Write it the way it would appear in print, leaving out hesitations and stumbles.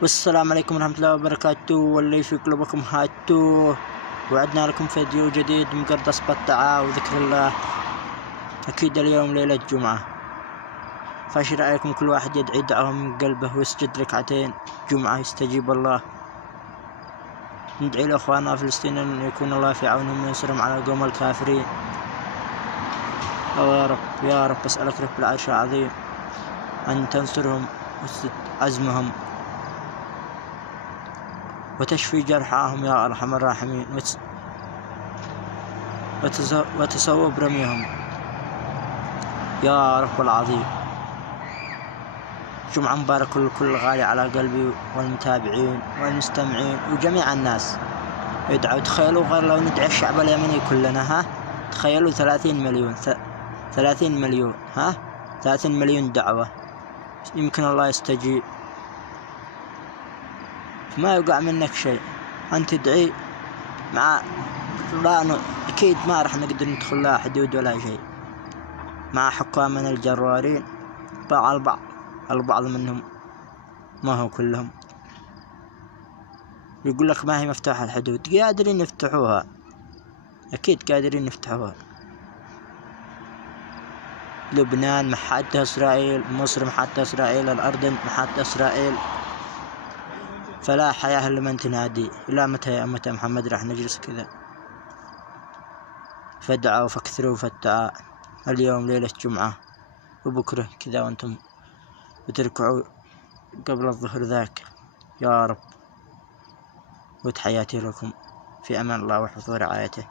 والسلام عليكم ورحمة الله وبركاته. واللي في قلوبكم هاتوه. وعدنا لكم فيديو جديد مقرطس بالطاعة وذكر الله. أكيد اليوم ليلة جمعة، فايش رأيكم كل واحد يدعي دعوة من قلبه ويسجد ركعتين جمعة يستجيب الله. ندعي لأخواننا فلسطين أن يكون الله في عونهم وينصرهم على القوم الكافرين. يا رب يا رب أسألك رب العرش العظيم أن تنصرهم وتثبت عزمهم وتشفي جرحاهم يا أرحم الراحمين وتصوب رميهم يا رب العظيم. جمعة مبارك لكل غالي على قلبي والمتابعين والمستمعين وجميع الناس يدعوا. تخيلوا غير لو ندعي الشعب اليمني كلنا، تخيلوا 30 مليون 30 مليون 30 مليون دعوة، يمكن الله يستجيب. ما يوقع منك شيء، أنت تدعي مع لا أكيد ما راح نقدر ندخل لا حدود ولا شيء مع حكامنا الجرارين. البعض منهم ما هو كلهم يقول لك ما هي مفتوحة الحدود. قادرين يفتحوها، أكيد قادرين يفتحوها. لبنان محادة إسرائيل، مصر محادة إسرائيل، الأردن محادة إسرائيل، فلا حياة لمن تنادي. إلى متى يا أمة محمد راح نجلس كذا؟ فادعوا فاكثروا فالدعاء. اليوم ليلة جمعة وبكرة كذا وأنتم بتركعوا قبل الظهر ذاك. يا رب، وتحياتي لكم في أمان الله وحفظ رعايته.